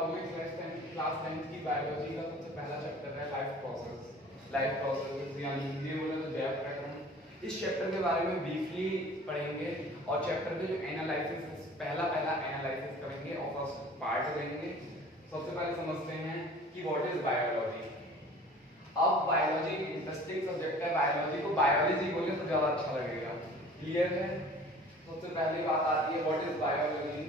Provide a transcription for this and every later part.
होगा class 10th की biology का सबसे पहला चैप्टर है लाइफ प्रोसेस यानी हिंदी बोले तो जैव प्रकरण। इस चैप्टर के बारे में ब्रीफली पढ़ेंगे और चैप्टर के जो एनालिसिस पहला एनालिसिस करेंगे और फर्स्ट पार्ट देंगे। सबसे पहले समझते हैं कि व्हाट इज बायोलॉजी। अब बायोलॉजी एक इंटरेस्टिंग सब्जेक्ट है। बायोलॉजी को बायोलॉजी बोले तो ज्यादा अच्छा लगेगा। क्लियर है? सबसे पहली बात आती है व्हाट इज बायोलॉजी।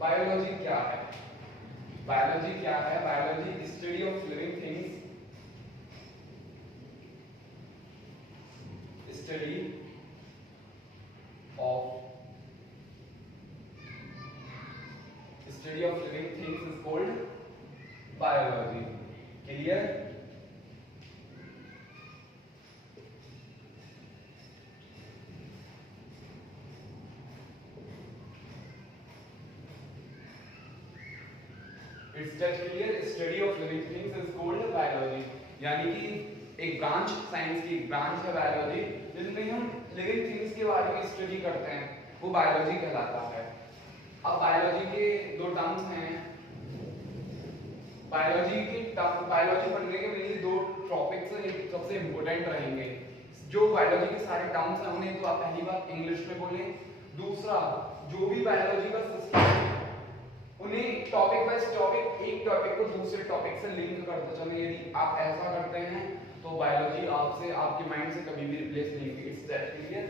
बायोलॉजी क्या है? बायोलॉजी क्या है? Biology study of living things, study of living things is called biology. Clear? It's that clear? Study of living things is called biology. यानी कि एक ब्रांच, साइंस की ब्रांच है biology, जिसमें हम लिविंग थिंग्स के बारे में स्टडी करते हैं, वो बायोलॉजी कहलाता है। अब बायोलॉजी के दो टर्म्स हैं। बायोलॉजी पढ़ने के मेनली दो टॉपिक्स सबसे इंपॉर्टेंट रहेंगे। जो बायोलॉजी के सारे टर्म्स हैं उन्हें तो आप पहली बात इंग्लिश में बोलें, दूसरा जो भी बायोलॉजी का सिस्टम उन्हें टॉपिक वाइज टॉपिक, एक टॉपिक को दूसरे टॉपिक से लिंक करते चले। यदि आप ऐसा करते हैं तो बायोलॉजी आपसे, आपके माइंड से कभी भी रिप्लेस नहीं होगी। It's that clear?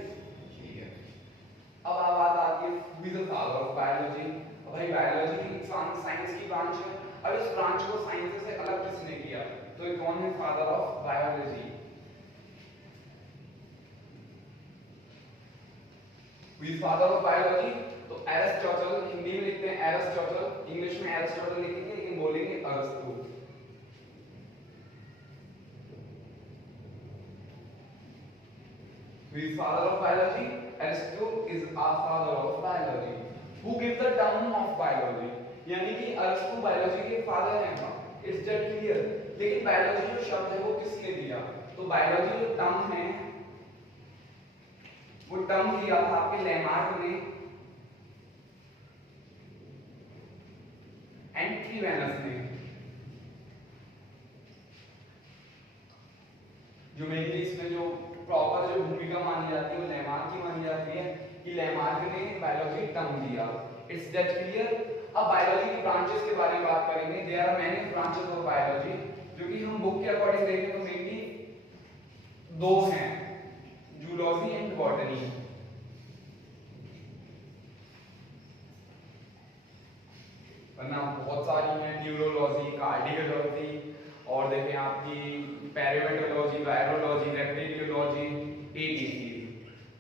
अब बात आती है who is the father of biology. भाई बायोलॉजी साइंस की ब्रांच है। अब इस ब्रांच को साइंस से अलग किसने किया? तो ये कौन है father of biology? Who is father of biology? तो एरिस्टोटल, हिंदी में लिखते हैं एरिस्टोटल, इंग्लिश में एरिस्टोटल लिखेंगे लेकिन बोलेंगे अरस्तु। Who is father of biology? Aristotle is our father of biology. Who gives the term of biology? यानी कि अरस्तु बायोलॉजी के फादर हैं। It's that clear? लेकिन बायोलॉजी जो शब्द है वो किसने दिया? तो बायोलॉजी जो टर्म है वो टर्म दिया था आपके लेमार्क ने एंड ट्रीवेनस ने। जो मेनली इसमें जो प्रॉपर जो भूमिका मानी जाती है वो लेमार्क की मानी जाती है कि लेमार्क ने बायोलॉजी टर्म दिया। It's that clear? अब बायोलॉजी की ब्रांचेस के बारे में बात करेंगे। There are many branches of biology, जो कि हम बुक के अकॉर्डिंग देखें तो मेनली दो हैं, जूलॉजी एंड बॉटनी। वरना बहुत सारी हैं, न्यूरोलॉजी, कार्डियोलॉजी और देखें आपकी पैरामेटोलॉजी, virology, bacteriology, etc.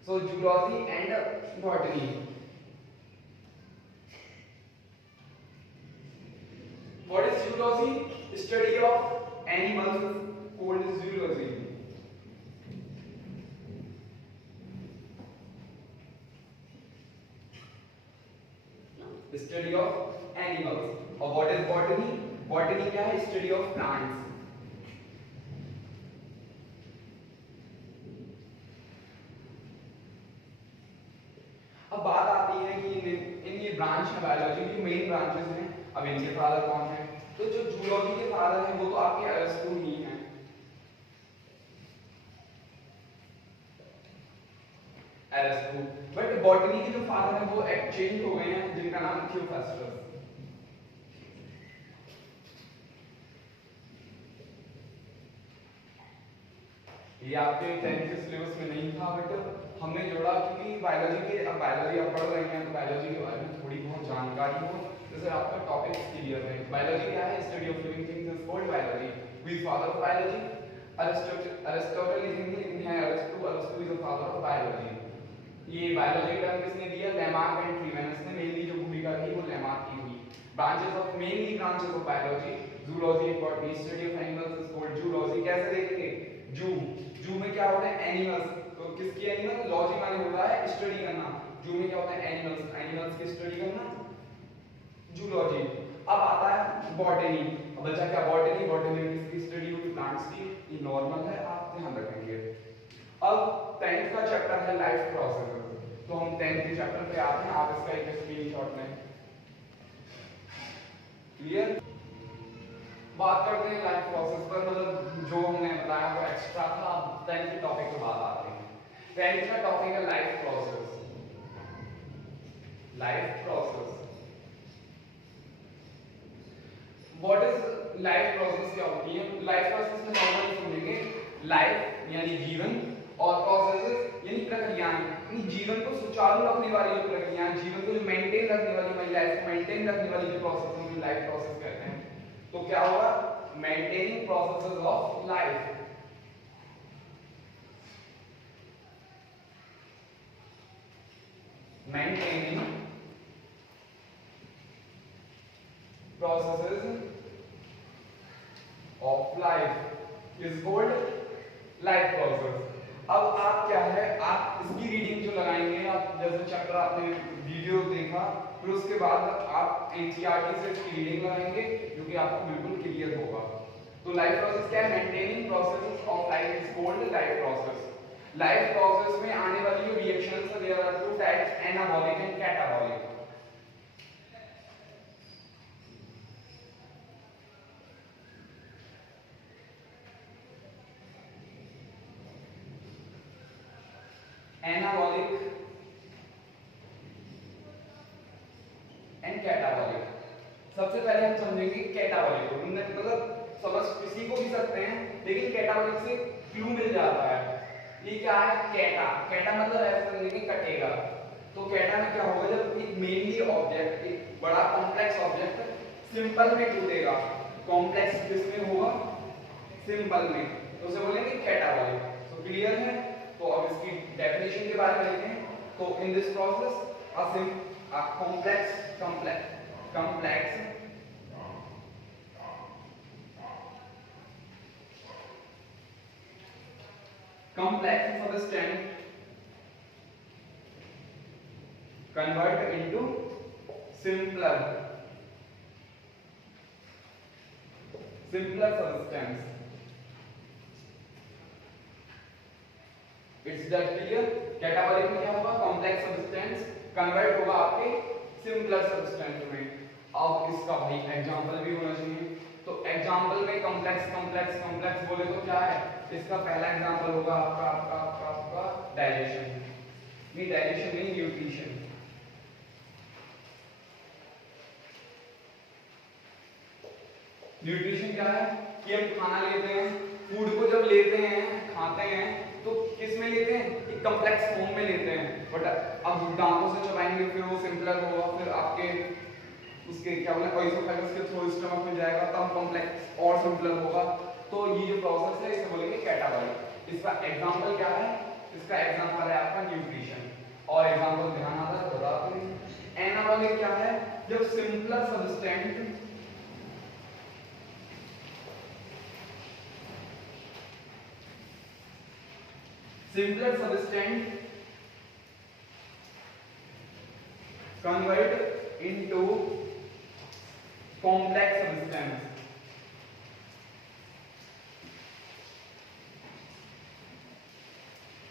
So zoology and botany. What is zoology? Study of animals called zoology. Study of animals. और व्हाट इज बॉटनी? बॉटनी क्या है? Study of plants. अब बात आती है कि इन ये ब्रांच है बायोलॉजी की, मेन ब्रांचेस हैं। अब इनके फादर कौन है? तो जो जूलॉजी के फादर हैं वो तो आपके अरस्तु ही हैं। अरस्तु। बट बॉटनी के जो फादर हैं वो एक्सचेंज हो गए हैं, जिनका नाम थियोफेस्टस। ये आपके 10th के सिलेबस में नहीं था, बट हमने जोड़ा क्योंकि बायोलॉजी आप पढ़ रहे हैं तो बायोलॉजी के बारे में थोड़ी बहुत जानकारी हो, जैसे आपका टॉपिक क्लियर है। बायोलॉजी क्या है? Study of living things is called biology. Who is father of biology? Aristotle लिखेंगे है अरस्तु is the father of biology. ये बायोलॉजी टर्म किसने दिया? लेमार्क एंड ट्रीवेनस ने। मेनली जो भूमिका रही वो लेमार्क की हुई। Branches of mainly branches of biology, zoology and botany. Study of animals is called zoology. कैसे देखेंगे? जू में क्या होता है? एनिमल्स। तो किसकी एनिमल? लॉजी माने होता है स्टडी करना। जू में क्या होता है? एनिमल्स। एनिमल्स की स्टडी करना जूलॉजी। अब आता है बॉटनी। अब बचा क्या? बॉटनी। बॉटनी में किसकी स्टडी होगी? प्लांट्स की। ये नॉर्मल है, आप ध्यान रखेंगे। अब 10th का चैप्टर है लाइफ प्रोसेस, तो हम 10th के चैप्टर पे आते हैं। आप इसका एक स्क्रीनशॉट लें। क्लियर? बात करते हैं लाइफ प्रोसेस पर, मतलब जो हमने बताया वो एक्स्ट्रा था। अब 10th के टॉपिक पे बात आते हैं। 10th का टॉपिक है life process. Life process, what is life process? क्या होती है लाइफ प्रोसेस में? नॉर्मली समझेंगे लाइफ यानी जीवन और प्रोसेसेस यानी प्रक्रियाएं, यानी जीवन को सुचारू रखने वाली जो प्रक्रियाएं, जीवन को जो मेंटेन रखने वाली, हमारी लाइफ को मेंटेन रखने वाली जो प्रोसेस है उन्हें लाइफ प्रोसेस कहते हैं। तो क्या होगा? Maintaining processes of life. Maintaining processes of life is called life process. अब आप क्या है, आप इसकी रीडिंग जो लगाएंगे, आप जैसे चैप्टर आपने वीडियो देखा, फिर उसके बाद आप एनसीईआरटी से इसकी रीडिंग लगाएंगे जो कि आपको बिल्कुल क्लियर होगा। तो लाइफ प्रोसेस क्या है? Maintaining processes of life is called life process. Life process में आने वाली जो रिएक्शंस है, there are two types, anabolic and catabolic. Anabolic and catabolic. सबसे पहले हम समझेंगे कैटाबॉलिक को। मतलब समझ किसी को भी सकते हैं, लेकिन कैटाबॉलिक से क्लू मिल जाता है। ये क्या है? कैटा। कैटा मतलब ऐसे समझेंगे कटेगा। तो कैटा में क्या होगा? जब एक मेनली ऑब्जेक्ट, एक बड़ा कॉम्प्लेक्स ऑब्जेक्ट सिंपल में टूटेगा। कॉम्प्लेक्स किसमें होगा? सिंपल में, तो उसे बोलेंगे कैटाबॉलिक। तो क्लियर है? तो अब इसकी डेफिनेशन के बारे में देखते हैं। तो in this process a complex substance convert into simpler substance. It's that clear? Catabolic में क्या होगा? कॉम्प्लेक्स सब्सटेंस कन्वर्ट होगा आपके सिंपलर सब्सटेंस में। अब इसका भाई एग्जांपल भी होना चाहिए। तो एग्जांपल में कॉम्प्लेक्स बोले तो क्या है? इसका पहला एग्जांपल होगा आपका डाइजेशन। नहीं, डाइजेशन नहीं, न्यूट्रिशन। न्यूट्रिशन क्या है? कि हम खाना लेते हैं, फूड को जब लेते हैं, खाते हैं, तो किस में लेते हैं? एक कॉम्प्लेक्स फॉर्म में लेते हैं। बट अब दांतों से चबाएंगे, फिर वो सिंपलर होगा, फिर आपके उसके क्या बोले ऑइसोफेगस के थ्रू स्टमक में जाएगा, तब कॉम्प्लेक्स और सिंपलर होगा। तो ये जो प्रोसेस है इसे बोलेंगे कैटाबॉलिक। इसका एग्जांपल क्या है? इसका एग्जांपल है आपका न्यूट्रिशन। और एग्जांपल ध्यान आता है बताते हैं। एनाबॉलिक क्या है? जब simpler सब्सटेंट convert into complex substance.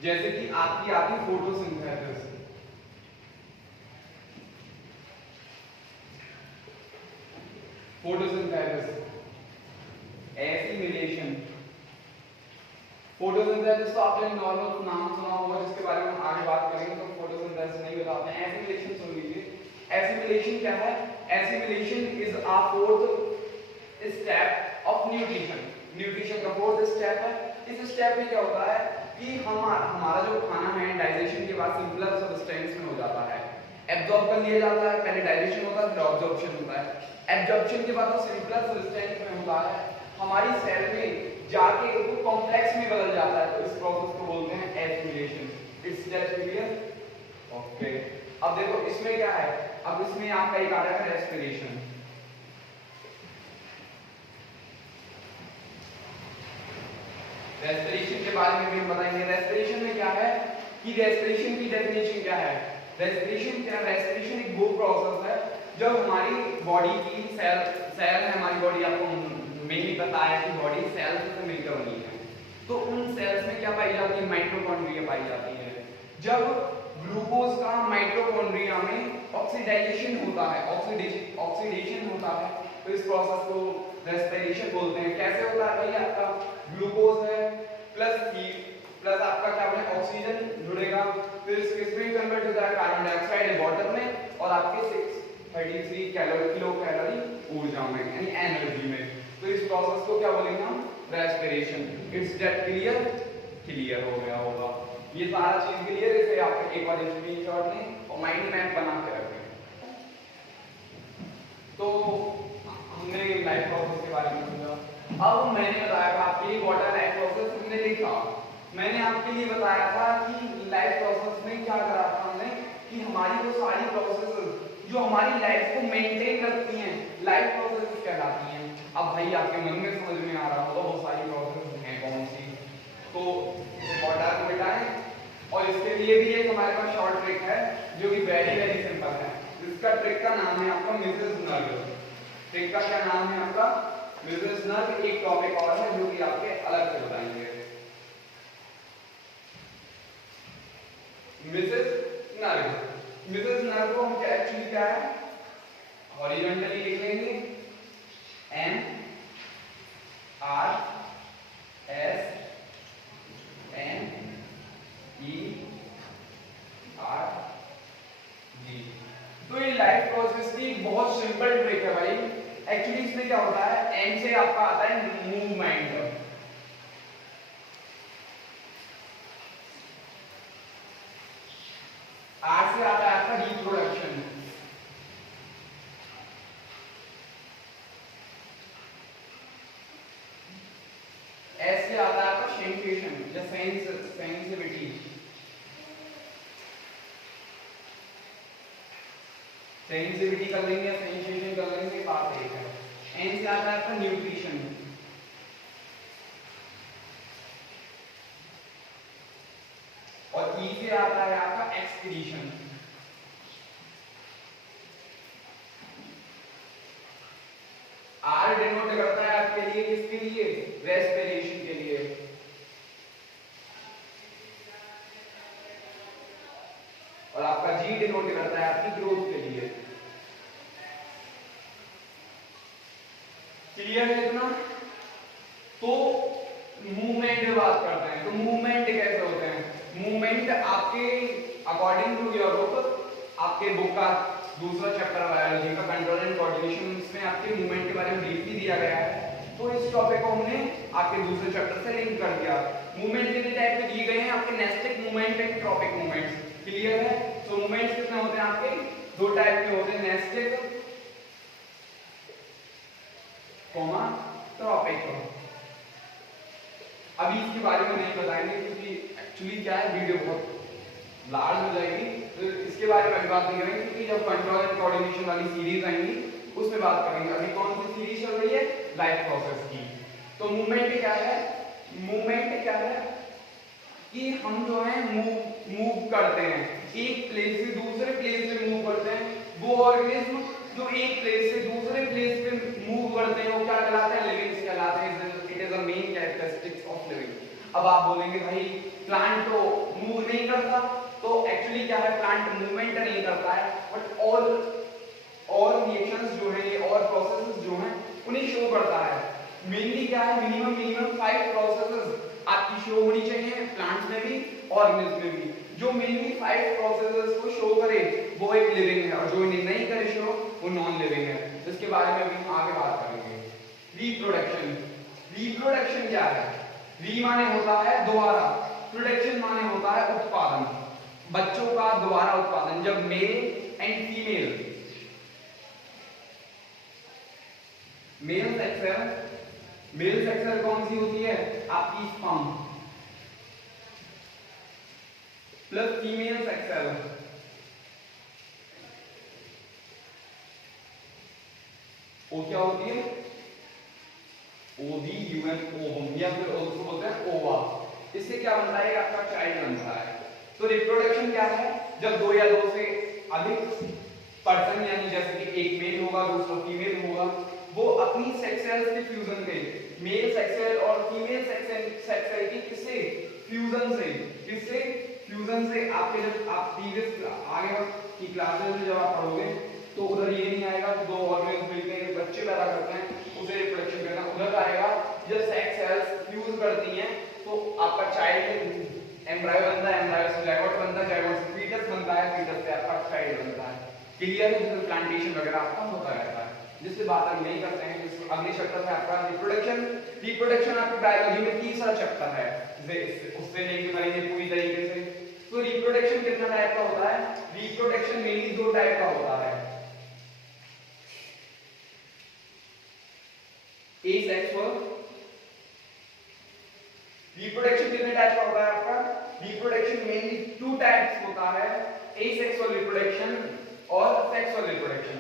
जैसे कि आपकी आती फोटोसिंथेसिस। एसिमिलेशन। फोटोसिंथेसिस तो आपने नॉर्मल नाम सुना होगा, जिसके बारे में हम आगे बात करेंगे, तो फोटोसिंथेसिस नहीं बताते हैं। एसिमिलेशन सुन लीजिए। एसिमिलेशन क्या है? Assimilation is a fourth step of nutrition. Nutrition का फोर्थ स्टेप है। इस स्टेप में क्या होता है कि हमारा जो खाना है डाइजेशन के बाद सिंपलर सब्सटेंस में हो जाता है, एब्जॉर्ब कर लिया जाता है। पहले डाइजेशन होता है, फिर ऑब्जॉर्प्शन होता है। एब्जॉर्प्शन के बाद वो सिंपलर सब्सटेंस में होता है, हमारी सेल में जाके वो कॉम्प्लेक्स में बदल जाता है। तो इस प्रोसेस को बोलते हैं assimilation. It's that clear? Okay. अब देखो इसमें क्या है, अब इसमें आपका एक आ रहा है रेस्पिरेशन। रेस्पिरेशन के बारे में भी हम बताएंगे। रेस्पिरेशन में क्या है कि रेस्पिरेशन की डेफिनेशन क्या है? रेस्पिरेशन एक वो प्रोसेस है जब हमारी बॉडी की सेल है, हमारी बॉडी आपको मेनली पता है कि बॉडी सेल्स से मिलकर बनी है। तो उन सेल्स में क्या पाई जाती है, माइटोकॉन्ड्रिया पाई जाती है। जब ग्लूकोज का माइटोकॉन्ड्रिया में ऑक्सीडाइजेशन होता है, ऑक्सीडेशन होता है, तो इस प्रोसेस को रेस्पिरेशन बोलते हैं। कैसे होता है भाई, आपका ग्लूकोज है प्लस हीट प्लस आपका क्या बोले ऑक्सीजन जुड़ेगा, फिर किसमें कन्वर्ट हो जाएगा, कार्बन डाइऑक्साइड है वाटर में, और आपके 633 किलो कैलोरी ऊर्जा में यानी एनर्जी में। तो इस प्रोसेस को क्या बोलेंगे हम, respiration. It's that clear, clear हो गया होगा ये सारा चीज क्लियर। इसे आप एक बार स्क्रीनशॉट लें और माइंड मैप बना के रखें। तो हमने लाइफ प्रोसेस के बारे में समझा। अब मैंने बताया था आपके लिए वाटर लाइफ प्रोसेस हमने लिखा, मैंने आपके लिए बताया था कि लाइफ प्रोसेस में क्या करा था हमने, कि हमारी वो सारी प्रोसेसेस जो हमारी लाइफ को मेंटेन करती हैं, लाइफ प्रोसेसेस कहलाती हैं। अब भाई आपके मन में समझ में आ रहा होगा वो सारी प्रोसेस हैं कौन सी, तो वाटर को मिटाएं। और इसके लिए भी एक हमारे पास शॉर्ट ट्रिक है जो कि वेरी वेरी सिंपल है। इसका ट्रिक का नाम है आपका मिसेस नर्ग। ट्रिक का क्या नाम है आपका, मिसेस नर्ग। एक टॉपिक और है जो कि आपके अलग से बताएंगे। मिसेस नर्ग को हम एक्चुअली क्या है, हॉरिजॉन्टली लिख लेंगे, M R S N E R G. तो ये लाइफ प्रोसेस की बहुत सिंपल ट्रिक है भाई। एक्चुअली इसमें क्या होता है, एम से आपका आता है मूवमेंट, आर से आता है आपका रिप्रोडक्शन, एस से आता है आपका सेंसेशन या सेंसिटिविटी, सेंसिटिविटी कर लेंगे, सेंसेशन कर लेंगे, बात एक है। एन से आता है आपका न्यूट्रिशन, और ई से आता है आपका एक्सक्रीशन। आर डिनोट करता है आपके लिए किसके लिए, रेस्पिरेशन के लिए, और आपका जी डिनोट करता है आपकी ग्रोथ के लिए। क्लियर है इतना? तो मूवमेंट की बात करते हैं, तो मूवमेंट कैसे होते हैं, मूवमेंट आपके अकॉर्डिंग टू योर बुक, आपके बुक का दूसरा चैप्टर बायोलॉजी का कंट्रोल एंड कोऑर्डिनेशन, इसमें आपके मूवमेंट के बारे में ब्रीफली दिया गया है। तो इस टॉपिक को हमने आपके दूसरे चैप्टर से लिंक कर दिया। मूवमेंट कितने टाइप के दिए गए हैं आपके, nastic movement and tropic movements. Clear है? तो मूवमेंट्स कितने होते हैं आपके, दो टाइप के होते हैं, नेस्टिक कॉमा ट्रॉपिक। अभी इसके बारे में नहीं बताएंगे क्योंकि एक्चुअली क्या है, वीडियो बहुत लार्ज हो जाएगी, तो इसके बारे में अभी बात नहीं करेंगे, क्योंकि जब कंट्रोल एंड कोऑर्डिनेशन वाली सीरीज आएंगी उसमें बात करेंगे। अभी कौन सी सीरीज चल रही है, लाइफ प्रोसेस की। तो मूवमेंट क्या है, मूवमेंट क्या है कि हम जो है मूव करते हैं, एक प्लेस से दूसरे प्लेस पे मूव करते हैं। वो ऑर्गेनिज्म जो एक प्लेस से दूसरे प्लेस पे मूव करते हैं वो क्या कहलाते हैं, लिविंग्स कहलाते हैं। It is a main characteristics of living. अब आप बोलेंगे भाई प्लांट तो मूव नहीं करता, तो एक्चुअली क्या है, प्लांट मूवमेंट नहीं करता है, बट और रिएक्शंस जो है और प्रोसेसेस जो हैं उन्हें शो करता है। मेनली क्या है, मिनिमम 5 प्रोसेसेस आपकी शो होनी चाहिए प्लांट्स में भी ऑर्गेनिज्म में भी। जो मेनली 5 प्रोसेसेस को शो करे वो एक लिविंग है, और जो इन्हें नहीं करे शो वो नॉन लिविंग है। इसके बारे में अभी आगे बात करेंगे। रिप्रोडक्शन, रिप्रोडक्शन क्या है, री माने होता है दोबारा, प्रोडक्शन माने होता है उत्पादन, बच्चों का दोबारा उत्पादन। जब मेल एंड फीमेल, मेल सेक्सर कौन सी होती है आपकी, स्पर्म, प्लस फीमेल सेक्सर, वो क्या होती है, ओव्यूम, ओवम, या फिर उसको बोलते हैं ओवा। इससे क्या बनता है, आपका चाइल्ड बनता है। तो रिप्रोडक्शन क्या है, जब 2 या 2 से अधिक पर्सन, यानी जैसे कि एक मेल होगा दूसरा फीमेल होगा, वो अपनी सेक्स सेल्स के फ्यूजन के मेल सेक्स सेल और फीमेल सेक्स सेल की किससे फ्यूजन से, किससे फ्यूजन से। आपके जब आप प्रीवियस आगे की क्लासेस में जब आप पढ़ोगे तो उधर ये नहीं आएगा कि दो ऑर्गेन्स मिलकर बच्चे पैदा करते हैं उसे रिप्रोडक्शन कहते हैं, उधर आएगा जब सेक्स सेल्स फ्यूज करती हैं तो आपका चाइल्ड एम्ब्रायो बनता है, एम्ब्रायो से जायगोट बनता है, जायगोट से फीटस बनता है, फीटस से आपका चाइल्ड बनता है। क्लियर है? जिसमें प्लांटेशन वगैरह आपका होता रहता है, जिससे बात हम नहीं करते हैं। जिस अगले चैप्टर में आपका रिप्रोडक्शन, रिप्रोडक्शन आपकी बायोलॉजी में तीसरा चैप्टर है, उससे लेके करेंगे पूरी तरीके से। तो रिप्रोडक्शन कितना टाइप का होता है? रिप्रोडक्शन मेनली दो टाइप का होता है, एसेक्सुअल। रिप्रोडक्शन कितने टाइप का होता है आपका? रिप्रोडक्शन मेनली टू टाइप्स होता है, एसेक्सुअल रिप्रोडक्शन और सेक्सुअल रिप्रोडक्शन।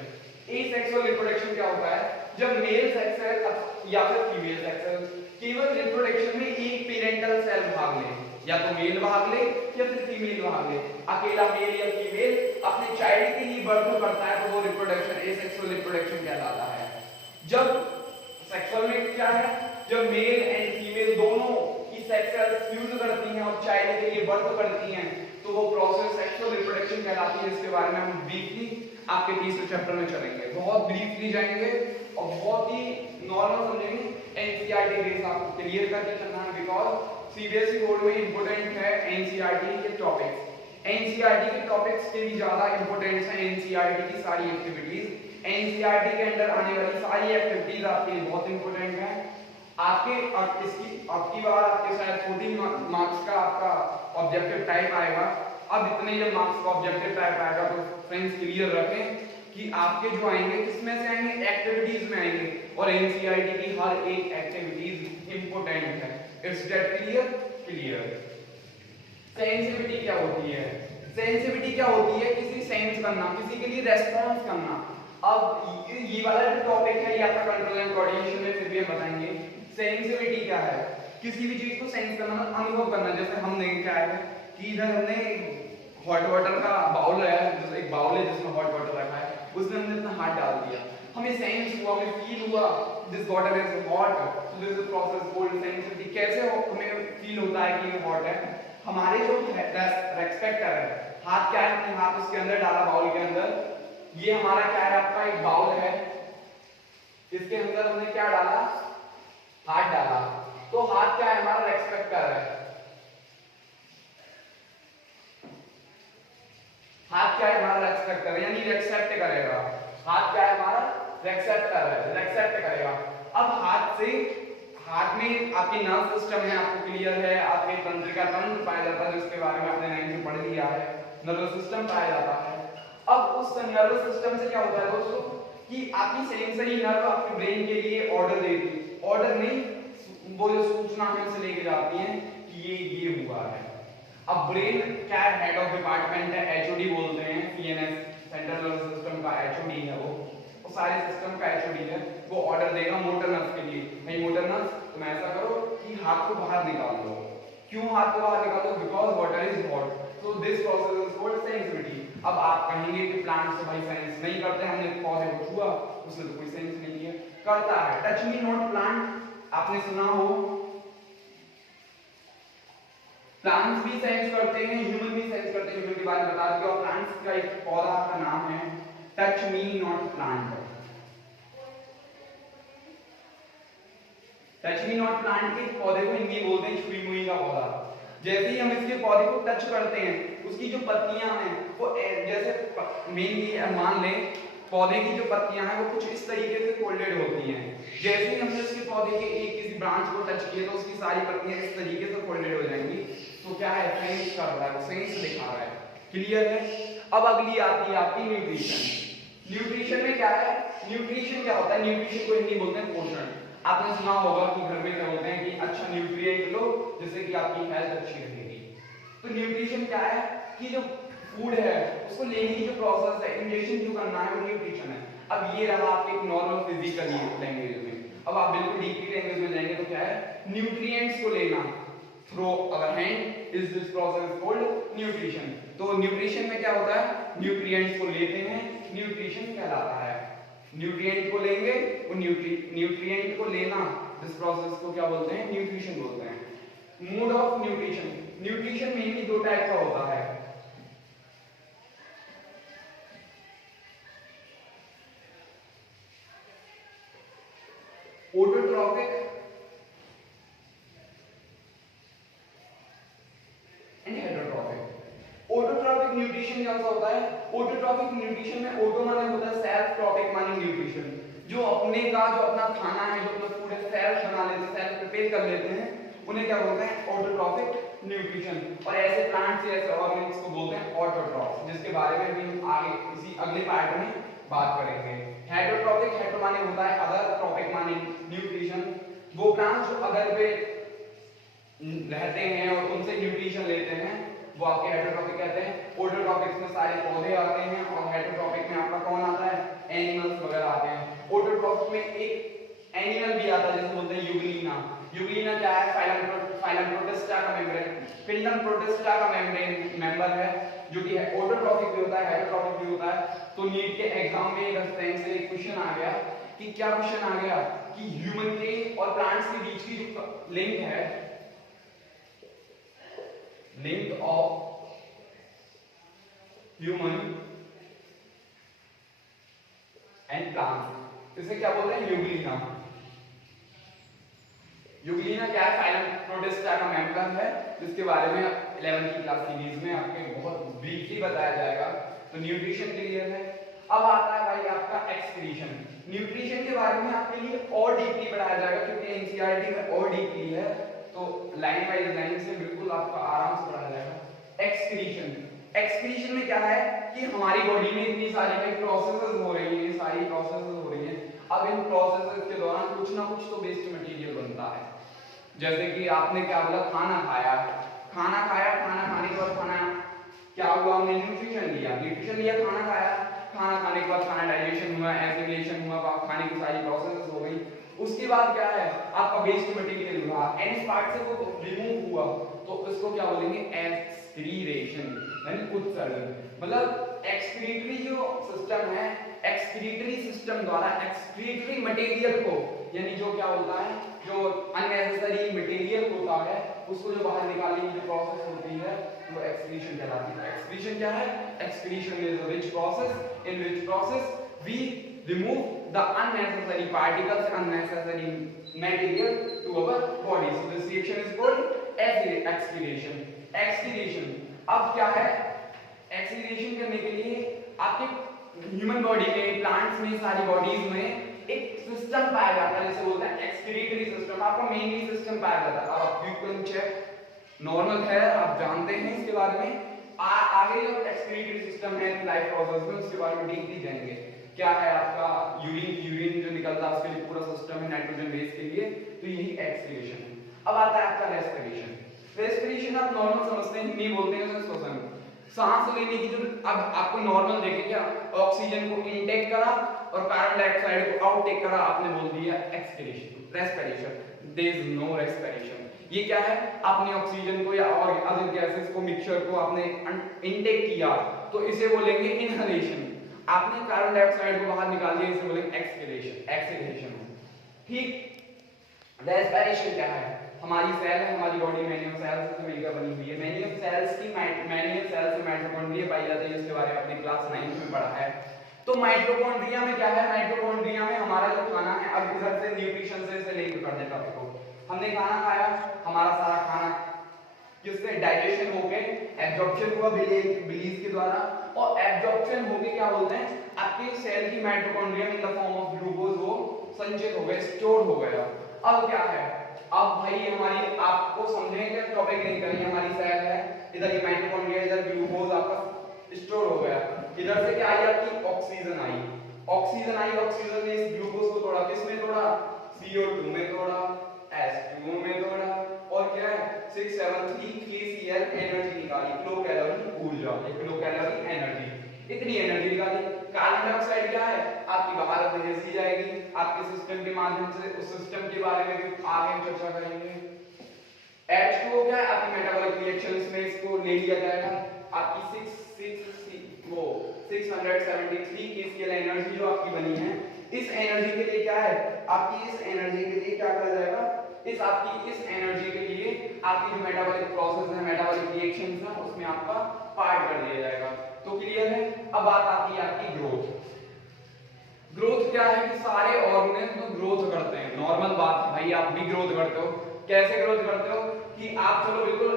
एसेक्सुअल रिप्रोडक्शन क्या होता है? जब मेल सेक्स सेल या फिर फीमेल सेक्स सेल केवल रिप्रोडक्शन में एक पेरेंटल सेल भाग ले, या तो मेल भाग ले या फिर फीमेल भाग ले, अकेला मेल या फीमेल अपने चाइल्ड के लिए बर्थ करता है तो वो रिप्रोडक्शन एसेक्सुअल रिप्रोडक्शन कहलाता है। जब सेक्सुअल में क्या है? जब मेल एंड फीमेल दोनों की सेक्स सेल्स फ्यूज करती हैं और चाइल्ड के लिए बर्थ करती हैं तो वो प्रोसेस सेक्सुअल रिप्रोडक्शन कहलाती है। इसके बारे में हम ब्रीफली आपके तीसरे चैप्टर में चलेंगे, बहुत ब्रीफली जाएंगे और बहुत ही नॉर्मल समझेंगे। एनसीईआरटी बेस आपको क्लियर करके चलना है, बिकॉज सीबीएसई बोर्ड में इंपॉर्टेंट है एनसीईआरटी के टॉपिक्स। एनसीईआरटी के टॉपिक्स के भी ज्यादा इंपॉर्टेंस है एनसीईआरटी की सारी एक्टिविटीज। एनसीईआरटी के अंदर आने वाली सारी एक्टिविटीज आपके लिए बहुत इंपॉर्टेंट है। आपकी बार आपके शायद 14 मार्क्स का आपका ऑब्जेक्टिव टाइप आएगा। अब इतने जब मार्क्स का ऑब्जेक्टिव टाइप आएगा तो फ्रेंड्स क्लियर रखें कि आपके जो आएंगे किसमें से आएंगे? एक्टिविटीज में आएंगे, और एनसीईआरटी की हर एक एक्टिविटीज इंपॉर्टेंट है। It's that clear? Clear. Sensitivity क्या होती है? सेंसिटिविटी क्या होती है? किसी सेंस करना, किसी के लिए रेस्पॉन्स करना। अब ये वाला जो टॉपिक है ये आपका कंट्रोल एंड कोऑर्डिनेशन में फिर भी हम बताएंगे। सेंसिटिविटी क्या है? किसी भी चीज को सेंस करना, अनुभव करना। जैसे हमने क्या है कि इधर हमने हॉट वाटर का बाउल है, जैसे एक बाउल है जिसमें हॉट वाटर रखा है, उसमें हमने अपना हाथ डाल दिया, हमें सेंस हुआ, हमें फील हुआ this water is hot, so this is process called sensitivity. कैसे हमें फील होता है कि ये हॉट है? हमारे जो रेस्पेक्टर है, हाथ क्या है, हाथ उसके अंदर डाला बाउल के अंदर, ये हमारा क्या है? आपका एक बाउल है, इसके अंदर हमने क्या डाला? हाथ डाला, तो हाथ क्या है? हमारा रेस्पेक्टर है। हाथ क्या है? हमारा रेस्पेक्टर, यानी रेस्पेक्ट करेगा। हाथ क्या है? हमारा रेस्पेक्टर है, रेस्पेक्ट करेगा। अब हाथ में आपकी नर्व सिस्टम है, आपको क्लियर है, आपके तंत्रिका तंत्र पाया जाता है, जिसके बारे में आपने 9th में पढ़ लिया है, नर्वस सिस्टम पाया जाता है। अब उस नर्वस सिस्टम से क्या होता है दोस्तों कि आपकी सेंसरी नर्व आपके ब्रेन के लिए ऑर्डर देती है, ऑर्डर नहीं, वो जो सूचना है उसे लेके जाती है कि ये हुआ है। अब ब्रेन क्या है? हेड ऑफ डिपार्टमेंट है, एचओडी बोलते हैं, सीएनएस सेंट्रल नर्वस सिस्टम का एचओडी है, वो सारे सिस्टम का एचओडी है। वो ऑर्डर देगा मोटर नर्व के लिए, नहीं मोटर नर्व तुम ऐसा करो कि हाथ को बाहर निकाल लो। क्यों हाथ को बाहर निकालो? Because water is hot, so this process is called sensitivity. अब आप कहेंगे कि प्लांट से भाई सेंस नहीं करते, हमने पौधे को छुआ, उसने तो कोई सेंस नहीं किया। करता है, टच मी नॉट प्लांट आपने सुना हो, प्लांट्स भी सेंस करते हैं, ह्यूमन भी सेंस करते हैं, ह्यूमन के बारे में बता दिया। और प्लांट्स का एक पौधा का नाम है touch me not plant. Touch me not plant के पौधे को हिंदी बोलते हैं छुई मुई का पौधा। जैसे ही हम इसके पौधे को टच करते हैं, उसकी जो पत्तियां हैं वो जैसे मेनली मान लें पौधे की जो पत्तियां हैं वो कुछ इस तरीके से फोल्डेड होती हैं। जैसे ही हमने उसके पौधे के एक किसी ब्रांच को टच किया तो उसकी सारी पत्तियां इस तरीके से फोल्डेड हो जाएंगी। तो क्या है? सेंस कर रहा है, सेंस दिखा रहा है। क्लियर है? अब अगली आती है आपकी न्यूट्रिशन। न्यूट्रिशन में क्या है? न्यूट्रिशन क्या होता है? न्यूट्रिशन को हिंदी बोलते हैं पोषण। आपने सुना होगा कि घर में क्या बोलते हैं कि अच्छा न्यूट्रिएंट लो जिससे कि आपकी हेल्थ अच्छी रहेगी। तो न्यूट्रिशन क्या है कि जो फूड है उसको लेने की जो प्रोसेस है, इंजेक्शन जो करना है, वो न्यूट्रिशन है। अब ये रहा आपके एक नॉर्मल फिजिकल लैंग्वेज में। अब आप बिल्कुल डीपली लैंग्वेज में जाएंगे तो क्या है? न्यूट्रिएंट्स को लेना through our hand is this process called nutrition. तो न्यूट्रिशन में क्या होता है? न्यूट्रिएंट्स को लेते हैं, न्यूट्रिशन कहलाता है। न्यूट्रिएंट को लेंगे, वो न्यूट्रिएंट को लेना दिस प्रोसेस को क्या बोलते हैं, न्यूट्रिशन बोलते हैं। Mode of nutrition, nutrition mainly दो टाइप का होता है। Autotrophic and heterotrophic. Autotrophic nutrition कौन सा होता है, ऑटोट्रॉपिक न्यूट्रिशन में ऑटो माने होता है सेल्फ, ट्रॉपिक माने न्यूट्रिशन, जो अपने का जो अपना खाना है, जो अपना फूड है सेल्फ बना लेते हैं, सेल्फ प्रिपेयर कर लेते हैं, उन्हें क्या बोलते हैं, ऑटोट्रॉपिक न्यूट्रिशन। और ऐसे प्लांट्स या ऐसे ऑर्गेनिल्स को बोलते हैं ऑटोट्रॉफ्स, जिसके बारे में भी हम आगे इसी अगले पार्ट में बात करेंगे। हेटेरोट्रॉपिक, हेटेरो माने होता है अदर, ट्रॉपिक माने न्यूट्रिशन, वो प्लांट्स जो अदर पे रहते हैं और उनसे न्यूट्रिशन लेते हैं वो आपके हेटेरोट्रॉपिक कहते हैं। ऑटोट्रॉपिक्स में सारे पौधे आते हैं और हेटेरोट्रॉपिक में आपका कौन आता है, एनिमल्स वगैरह आते हैं। ऑटोट्रॉपिक में एक एनिमल भी आता है जिसे बोलते हैं यूग्लिना। यूग्लिना क्या है, फाइलम प्रोटिस्टा का मेम्ब्रेन, फिल्डम प्रोटिस्टा का मेम्ब्रेन मेंबर है, जो कि ऑटोट्रॉपिक भी होता है, हेटेरोट्रॉपिक भी होता है। तो नीट के एग्जाम में एक स्ट्रेंथ से एक क्वेश्चन आ गया कि क्या क्वेश्चन आ गया कि ह्यूमन के और प्लांट्स के बीच की जो लिंक है, link of human and plants, इसे क्या बोलते हैं, यूग्लिना। यूग्लिना क्या है, फाइलम प्रोटिस्टा का मेंबर है, जिसके बारे में 11वीं की क्लास सीरीज में आपके बहुत ब्रीफली बताया जाएगा। तो न्यूट्रिशन क्लियर है। अब आता है भाई आपका एक्सक्रीशन। न्यूट्रिशन के बारे में आपके लिए और डीपली पढ़ाया जाएगा क्योंकि एनसीईआरटी में और डीपली है, तो लाइन बाय लाइन से बिल्कुल आपका आराम से पढ़ाया जाएगा। एक्सक्रीशन, एक्सक्रीशन में क्या है कि हमारी बॉडी में इतनी सारी प्रोसेसेस हो रही हैं, सारी प्रोसेसेस हो रही हैं। अब इन प्रोसेसेस के दौरान कुछ ना कुछ तो वेस्ट मटेरियल बनता है। जैसे कि आपने क्या बोला, खाना खाया, खाना खाया, खाना खाने के बाद खाना क्या हुआ, हमने न्यूट्रिशन लिया, न्यूट्रिशन लिया, खाना खाया, खाना खाने के बाद खाना डाइजेशन हुआ, एसिमिलेशन हुआ, खाने की सारी प्रोसेसेस हो गई। उसके बाद क्या है, आपका वेस्ट मटेरियल हुआ, एन पार्ट से वो रिमूव हुआ, तो इसको क्या बोलेंगे, एक्सक्रीशन, यानी उत्सर्जन। मतलब एक्सक्रीटरी जो सिस्टम है, एक्सक्रीटरी सिस्टम द्वारा एक्सक्रीटरी मटेरियल को, यानी जो क्या होता है, जो अननेसेसरी मटेरियल होता है, उसको जो बाहर निकालने की जो प्रोसेस होती है वो एक्सक्रीशन कहलाती है। एक्सक्रीशन क्या है, excretion is a which process in which process we remove the unnecessary particles, unnecessary material to our body. So this reaction is called excretion. Excretion अब क्या है, excretion करने के लिए आपके ह्यूमन बॉडी में, प्लांट्स में, सारी बॉडीज में एक सिस्टम पाया जाता है जिसे बोलते हैं एक्सक्रीटरी सिस्टम। आपका मेनली सिस्टम पाया जाता है। अब आप क्विक चेक नॉर्मल है, आप जानते हैं इसके बारे में। आगे जो एक्सक्रीटरी सिस्टम है लाइफ प्रोसेस में, उसके बारे में डीपली जानेंगे। क्या है आपका यूरिन जो निकलता है उसके लिए पूरा सिस्टम है नाइट्रोजन बेस के लिए, तो यही एक्सक्रीशन है। अब आता है आपका रेस्पिरेशन। रेस्पिरेशन आप नॉर्मल समझते हैं, हिंदी बोलते हैं श्वसन, सांस लेने की जो, अब आपको नॉर्मल देखें क्या, ऑक्सीजन को इनटेक करा और कार्बन डाइऑक्साइड को आउटटेक करा, आपने बोल दिया expiration, respiration. There is no respiration. ये क्या है, आपने ऑक्सीजन को या और अदर गैसेस को, मिक्सचर को आपने इनटेक किया, तो इसे बोलेंगे इनहलेशन। आपने कार्बन डाइऑक्साइड को बाहर निकाल दिया, इसे बोलेंगे एक्सपिरेशन, एक्सहेलेशन। ठीक। रेस्पिरेशन क्या है, हमारी सेल है, हमारी बॉडी मैनी ऑफ सेल्स से मिलकर बनी हुई है। मैनी ऑफ सेल्स की मैनी ऑफ सेल्स में माइटोकॉन्ड्रिया पाई जाती है, इसके बारे में आपने क्लास 9 में पढ़ा है। तो माइटोकॉन्ड्रिया में क्या है, माइटोकॉन्ड्रिया में हमारा जो खाना है, अब इधर से न्यूट्रिशन से लिंक कर दें टॉपिक को। हमने खाना खाया, हमारा सारा खाना किससे डाइजेशन होके एब्जॉर्प्शन हुआ बिलीज के द्वारा, और एब्जॉर्प्शन होके क्या बोलते हैं, आपके सेल की mitochondria in the form of glucose वो संचित हो गए, स्टोर हो गया। अब क्या है, अब भाई हमारी, आपको समझने का टॉपिक नहीं करेंगे, हमारी सेल है, इधर ये माइटोकॉन्ड्रिया, इधर ग्लूकोज आपका स्टोर हो गया, इधर से क्या आई आपकी ऑक्सीजन आई, ऑक्सीजन आई, ऑक्सीजन ने इस ग्लूकोज को तोड़ा, किसमें तोड़ा, CO2 में तोड़ा, H2O में तोड़ा, और क्या है 673 KCl एनर्जी निकाली, किलो कैलोरी ऊर्जा, किलो कैलोरी एनर्जी, इतनी एनर्जी निकाली। कार्बन डाइऑक्साइड क्या है, आपकी बाहर भेज दी जाएगी आपके सिस्टम के माध्यम से, उस सिस्टम के बारे में भी आगे चर्चा करेंगे। H2O क्या है, आपकी मेटाबॉलिक रिएक्शंस में इसको ले लिया जाएगा, आपकी 673 KCl एनर्जी जो आपकी बनी है, इस एनर्जी के लिए क्या है, आपकी इस एनर्जी के लिए क्या करा जाएगा, आपकी इस एनर्जी के लिए आपकी जो मेटाबॉलिक प्रोसेस है, मेटाबॉलिक रिएक्शंस है, उसमें आपका पार्ट कर दिया जाएगा। तो क्लियर है। अब बात आती है आपकी ग्रोथ। ग्रोथ क्या है कि सारे ऑर्गेनिज्म ग्रोथ करते हैं, नॉर्मल बात है भाई, आप भी ग्रोथ करते हो। कैसे ग्रोथ करते हो कि आप चलो बिल्कुल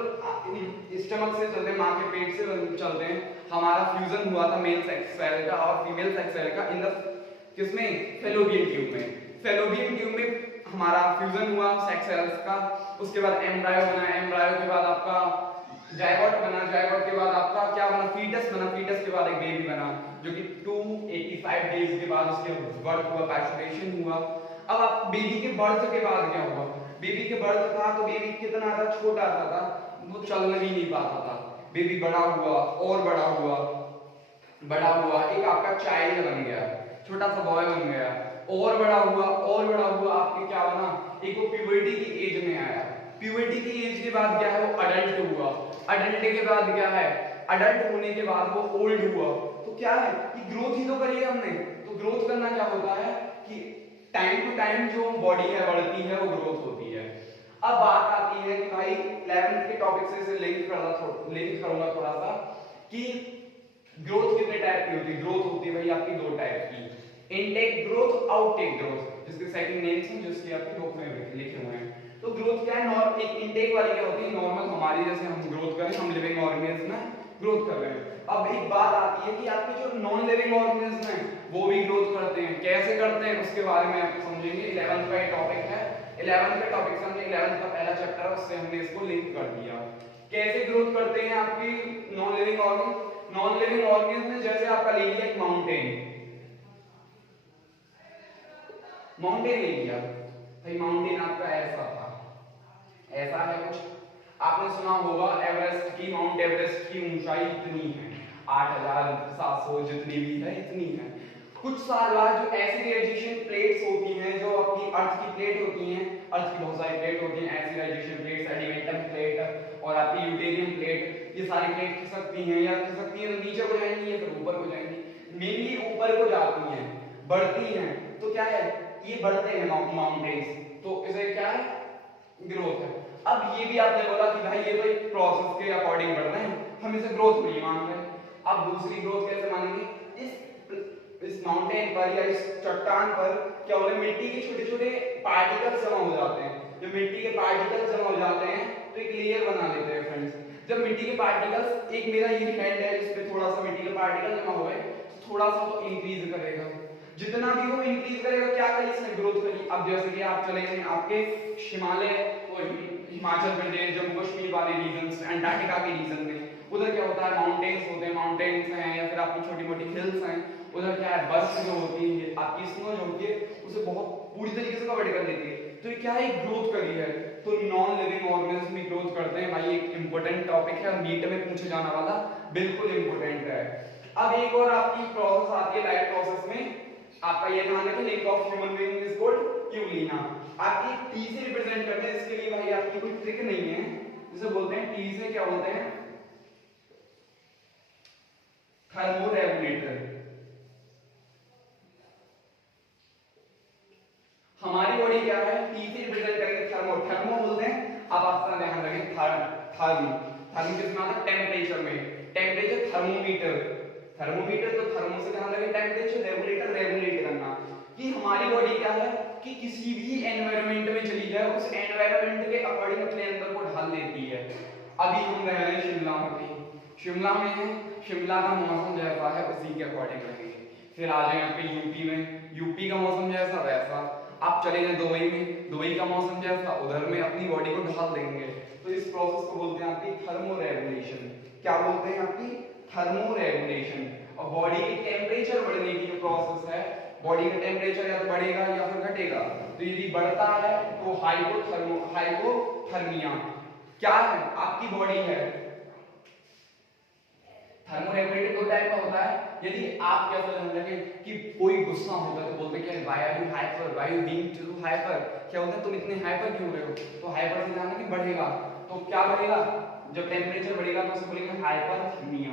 स्टमक से चलते हैं, मां के पेट से चलते हैं, हमारा फ्यूजन हुआ था मेल सेक्स सेल का और फीमेल सेक्स सेल का इन द किसमें, फेलोपियन ट्यूब में। फेलोपियन ट्यूब में हमारा फ्यूजन हुआ सेक्स सेल्स का, उसके बाद एम्ब्रायो बना, एम्ब्रायो के बाद आपका जायगोट बना, जायगोट के बाद आपका क्या बना, फीटस बना, फीटस के बाद एक बेबी बना जो कि 285 डेज के बाद उसके बर्थ हुआ, पैचुरेशन हुआ। अब आप बेबी के बर्थ के बाद क्या हुआ, बेबी के बर्थ था तो बेबी कितना था, छोटा सा था, वो चल भी नहीं पाता था। बेबी बड़ा हुआ और बड़ा हुआ, बड़ा हुआ, एक आपका चाइल्ड बन गया, छोटा सा बॉय बन गया, और बड़ा हुआ और बड़ा हुआ, आपके क्या बना, एक वो प्यूबर्टी की एज में आया। प्यूबर्टी की एज के बाद क्या है, वो अडल्ट हुआ। अडल्ट के बाद क्या है, अडल्ट होने के बाद वो ओल्ड हुआ। तो क्या है कि ग्रोथ ही तो करी है हमने। तो ग्रोथ करना क्या होता है कि टाइम टू टाइम जो बॉडी है बढ़ती है, वो ग्रोथ होती है। अब बात आती है कि भाई 11th के टॉपिक से इसे लिंक करूंगा थोड़ा सा कि ग्रोथ कितने टाइप की होती है। ग्रोथ होती है भाई आपकी दो टाइप की, इनटेक ग्रोथ, आउटटेक ग्रोथ, जिसके सेकंड नेम्स हैं जिसके आपके बुक में लिखे हुए हैं। तो ग्रोथ क्या है, एक इनटेक वाली क्या होती है, नॉर्मल हमारी जैसे हम ग्रोथ करें, हम लिविंग ऑर्गेनिज्म में ग्रोथ कर रहे हैं। अब एक बात आती है कि आपके जो नॉन लिविंग ऑर्गेनिज्म हैं वो भी ग्रोथ करते हैं। कैसे करते हैं उसके बारे में आप समझेंगे। 11th का टॉपिक है, 11th का टॉपिक से हमने 11th का पहला चैप्टर है उससे हमने इसको लिंक कर दिया। कैसे ग्रोथ करते हैं आपकी non living organism. Non living organism में जैसे आपका ले लिया एक माउंटेन, माउंटेन ले लिया भाई, माउंटेन आपका ऐसा था, ऐसा है कुछ। आपने सुना होगा एवरेस्ट की, माउंट एवरेस्ट की ऊंचाई इतनी है, 8700 जितनी भी है इतनी है। कुछ साल बाद जो एसिडाइजेशन प्लेट्स होती हैं, जो अपनी अर्थ की प्लेट होती हैं, अर्थ की बहुत सारी प्लेट होती हैं, एसिडाइजेशन प्लेट, सेडिमेंटम प्लेट और आपकी यूटेरियम प्लेट, ये सारी प्लेट खिसकती हैं या खिसकती हैं तो नीचे को जाएंगी या फिर ऊपर को जाएंगी। मेनली ऊपर को जाती हैं, बढ़ती हैं। तो क्या है, ये बढ़ते हैं माउंटेन्स, तो इसे क्या है, ग्रोथ है। अब ये भी आपने बोला कि भाई ये तो एक प्रोसेस के अकॉर्डिंग बढ़ रहे हैं, हम इसे ग्रोथ नहीं मान रहे। अब दूसरी ग्रोथ कैसे मानेंगे, इस माउंटेन पर या इस चट्टान पर क्या हो रहा है, मिट्टी के छोटे छोटे पार्टिकल्स जमा हो जाते हैं। जब मिट्टी के पार्टिकल्स जमा हो जाते हैं तो एक लेयर बना लेते हैं फ्रेंड्स। जब मिट्टी के पार्टिकल्स, एक मेरा ये हैंड है जिस पे थोड़ा सा मिट्टी के पार्टिकल जमा हुए, तो थोड़ा सा तो इंक्रीज करेगा, जितना भी वो इंक्रीज करेगा क्या करेगी, इसने ग्रोथ करी। अब जैसे कि आप चले गए आपके हिमालय और हिमाचल प्रदेश, जम्मू कश्मीर वाले रीजन, अंटार्कटिका के रीजन में, उधर क्या होता है, माउंटेन्स होते हैं, माउंटेन्स हैं या फिर आपकी छोटी मोटी हिल्स हैं, उधर क्या है, बर्फ जो होती है, आपकी स्नो जो होती है उसे बहुत पूरी तरीके से कवर कर देती है। तो ये क्या है, ग्रोथ करी है। तो नॉन लिविंग ऑर्गेनिज्म भी ग्रोथ करते हैं भाई, एक इंपॉर्टेंट टॉपिक है, नीट में पूछे जाने वाला बिल्कुल इंपॉर्टेंट है। अब एक और आपकी प्रोसेस आती है लाइफ प्रोसेस में, आपका ये ध्यान रखें, link of human being is called Euglena. आपकी टी से रिप्रेजेंट करते हैं, इसके लिए भाई आपकी कोई ट्रिक नहीं है, जिसे बोलते हैं टी से क्या बोलते हैं, थर्मोरेगुलेटर। हमारी बॉडी क्या है, टी से रिप्रेजेंट करेंगे थर्मो, थर्मो बोलते हैं। अब आपका ध्यान रखें, थर्म, थर्म किस में आता है, टेम्परेचर में, टेम्परेचर थर्मोमीटर, थर्मोमीटर तो थर्मो से ध्यान रखें, टेम्परेचर रेगुलेटर, रेगुलेट करना कि हमारी बॉडी क्या है कि किसी भी एनवायरनमेंट में चली जाए उस एनवायरनमेंट के अकॉर्डिंग अपने अंदर को ढाल देती है। अभी हम रह रहे हैं शिमला में, शिमला में है, शिमला का मौसम जैसा है उसी के अकॉर्डिंग रहेंगे। फिर आ जाए यहाँ पे यूपी में, यूपी का मौसम जैसा वैसा। आप चले जाए दुबई में, दुबई का मौसम जैसा उधर में अपनी बॉडी को ढाल देंगे। तो इस प्रोसेस को बोलते हैं आपकी थर्मोरेगुलेशन। क्या बोलते हैं, आपकी थर्मोरेगुलेशन। और बॉडी के टेम्परेचर बढ़ने की जो प्रोसेस है, बॉडी का टेम्परेचर या तो बढ़ेगा या फिर घटेगा। तो यदि बढ़ता है तो हाइपोथर्मिया क्या है, आपकी बॉडी है। थर्मोरेगुलेटर दो टाइप का होता है। यदि आप क्या समझ लगे कि कोई गुस्सा होगा तो बोलते हैं why are you hyper, why you being too hyper, क्या होता है तुम इतने हाइपर क्यों हो रहे हो। तो हाइपर से जाना कि बढ़ेगा, तो क्या बढ़ेगा, जब टेम्परेचर बढ़ेगा तो उसे बोलेंगे हाइपरथर्मिया,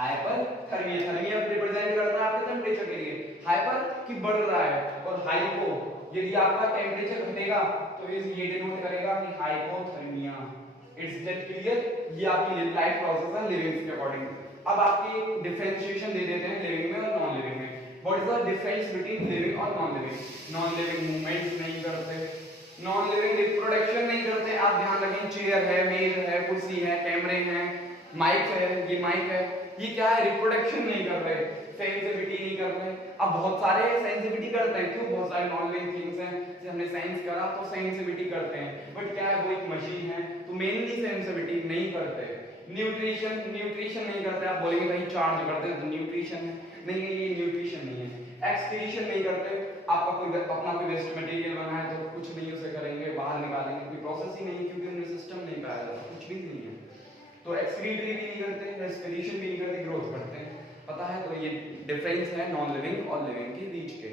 हाइपरथर्मिया, थर्मिया रिप्रेजेंट करता है आपके टेम्परेचर के लिए, हाइपर कि बढ़ रहा है, और हाइपो यदि आपका टेम्परेचर घटेगा तो ये डिनोट करेगा कि हाइपोथर्मिया। It's that clear? ये आपकी लाइफ प्रोसेस है लिविंग के अकॉर्डिंग। अब आपकी डिफरेंशिएशन दे देते हैं लिविंग में और नॉन लिविंग में। What is the difference between living और non living? Non living movement नहीं करते, नॉन लिविंग रिप्रोडक्शन नहीं करते। आप ध्यान रखें, चेयर है, मेज है, कुर्सी है, कैमरे हैं, माइक है, ये माइक है, ये क्या है? रिप्रोडक्शन नहीं कर रहे, सेंसिटिविटी नहीं कर रहे। अब बहुत सारे सेंसिटिविटी करते हैं, क्यों? बहुत सारे नॉन लिविंग थिंग्स हैं, जैसे हमने साइंस करा तो सेंसिटिविटी करते हैं, बट क्या है, वो एक मशीन है तो मेनली सेंसिटिविटी नहीं करते। न्यूट्रिशन नहीं करते। आप बोलेंगे भाई चार्ज करते हैं तो न्यूट्रिशन है, नहीं ये न्यूट्रिशन नहीं है। एक्सक्रीशन नहीं करते, आपका कोई अपना कोई वेस्ट मटेरियल बना है तो कुछ नहीं उसे करेंगे, बाहर निकालेंगे, कोई प्रोसेस ही नहीं, क्योंकि उनमें सिस्टम नहीं पाया जाता, कुछ भी नहीं है। तो एक्सक्रीटरी भी नहीं करते, रेस्पिरेशन भी नहीं करते, ग्रोथ करते हैं। पता है? तो ये डिफरेंस है नॉन लिविंग और लिविंग के बीच के।